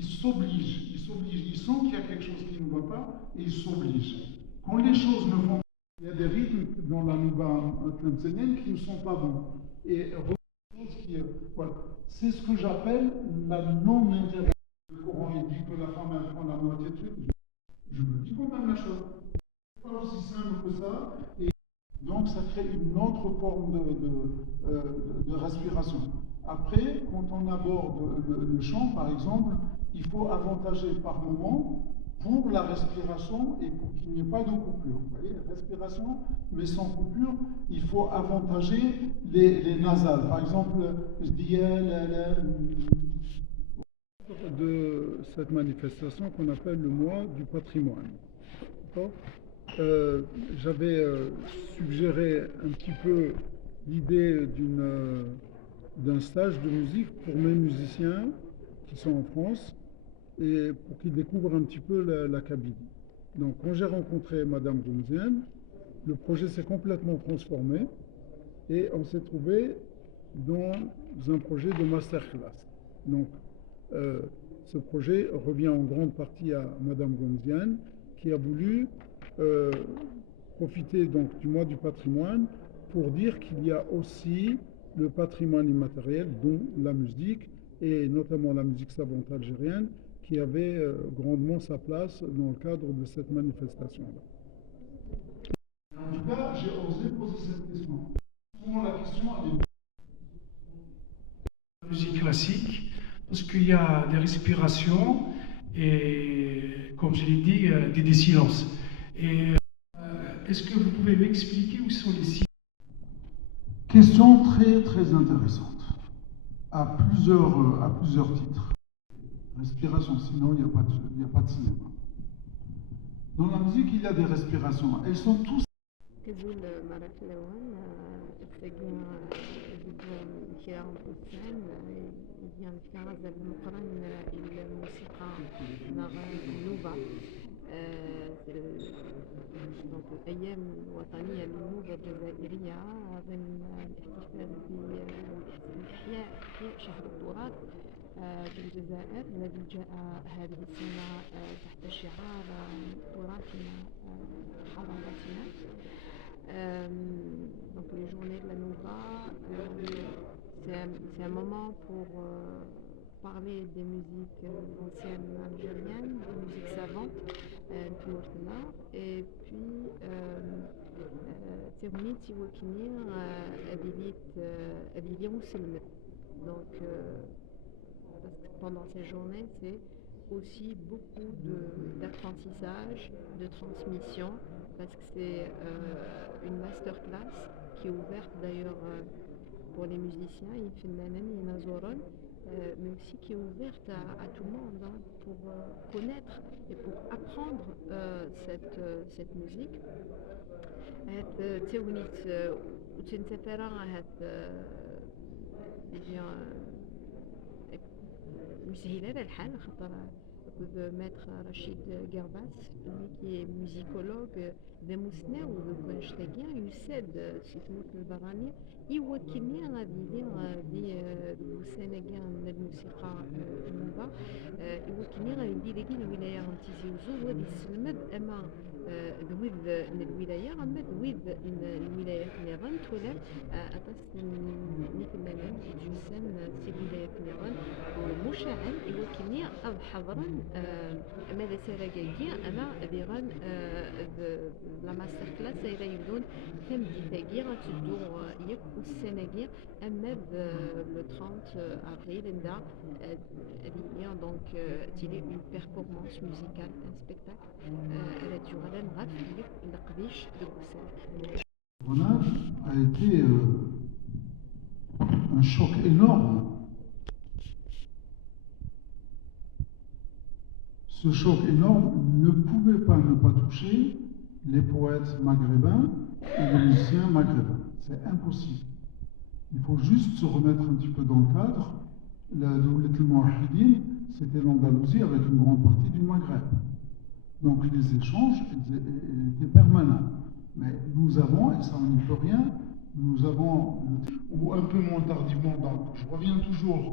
ils s'obligent, ils sentent qu'il y a quelque chose qui ne va pas et ils s'obligent. Quand les choses ne vont pas, il y a des rythmes dans la nouba tlemcenienne qui ne sont pas bons. Et voilà. C'est ce que j'appelle la non-interaction. Le Coran il dit que la femme elle prend la moitié de truc. Je me dis quand même la chose. C'est pas aussi simple que ça. Et donc ça crée une autre forme de respiration. Après, quand on aborde le chant, par exemple, il faut avantager par moment pour la respiration et pour qu'il n'y ait pas de coupure. Vous voyez, respiration, mais sans coupure, il faut avantager les nasales. Par exemple, je dis de cette manifestation qu'on appelle le mois du patrimoine. J'avais suggéré un petit peu l'idée d'un stage de musique pour mes musiciens qui sont en France et pour qu'ils découvrent un petit peu la Kabylie. Donc quand j'ai rencontré Madame Goumziane, le projet s'est complètement transformé et on s'est trouvé dans un projet de masterclass. Donc ce projet revient en grande partie à Madame Goumziane qui a voulu profiter donc du mois du patrimoine pour dire qu'il y a aussi le patrimoine immatériel, dont la musique, et notamment la musique savante algérienne, qui avait grandement sa place dans le cadre de cette manifestation-là. En tout cas, j'ai osé poser cette question. Souvent, la question est... La musique classique, parce qu'il y a des respirations et, comme je l'ai dit, des silences. Et est-ce que vous pouvez m'expliquer où sont les silences? Question très très intéressante, à plusieurs titres. Respiration, sinon il n'y a pas de cinéma. Dans la musique, il y a des respirations. Elles sont tous... donc الأيام الوطنية للنوبة الجزائرية ضمن الاحتفال بإحياء شهر التراث في الجزائر الذي جاء هذه السنة تحت شعار تراثنا حضارتنا. Donc les journées de la Nouba, c'est un moment pour parler des musiques anciennes algériennes, des musiques savantes, et puis تغنيتي وكني أبيلي مسلمة. Donc parce que pendant ces journées c'est aussi beaucoup d'apprentissage, de transmission, parce que c'est une masterclass qui est ouverte d'ailleurs pour les musiciens, mais aussi qui est ouverte à tout le monde, hein, pour connaître et pour apprendre cette musique. مسهلة الحال خاطر maître Rachid Garbas, lui qui est musicologue ذا مسناو كان شتاقي يساد سيتموت البراني يوكلني غادي بوساناكيا من الموسيقى النوبة يوكلني غادي ديكي الولاية غنتيزي وزو غادي يسلمد اما ذويذ الولاية اما ذويذ الولاية نيران تولا اطاس نيكمانا جوسان سي ولاية نيران ومشاعل يوكلني حضرا ماذا سراكاكي اما بيغان la masterclass elle a eu donné thème d'Itagir tu dois y السنة أما le 30 avril il y a donc une performance musicale, un spectacle à la durée d'un raf le Qdish de Boussel. Grenade a été un choc énorme. Ce choc énorme ne pouvait pas ne pas toucher les poètes maghrébins et les musiciens maghrébins. C'est impossible. Il faut juste se remettre un petit peu dans le cadre. La Doulet al-Mouahidine, c'était l'Andalousie avec une grande partie du Maghreb. Donc les échanges étaient permanents. Mais nous avons, et ça on n'y peut rien, nous avons, ou un peu moins tardivement, donc je reviens toujours.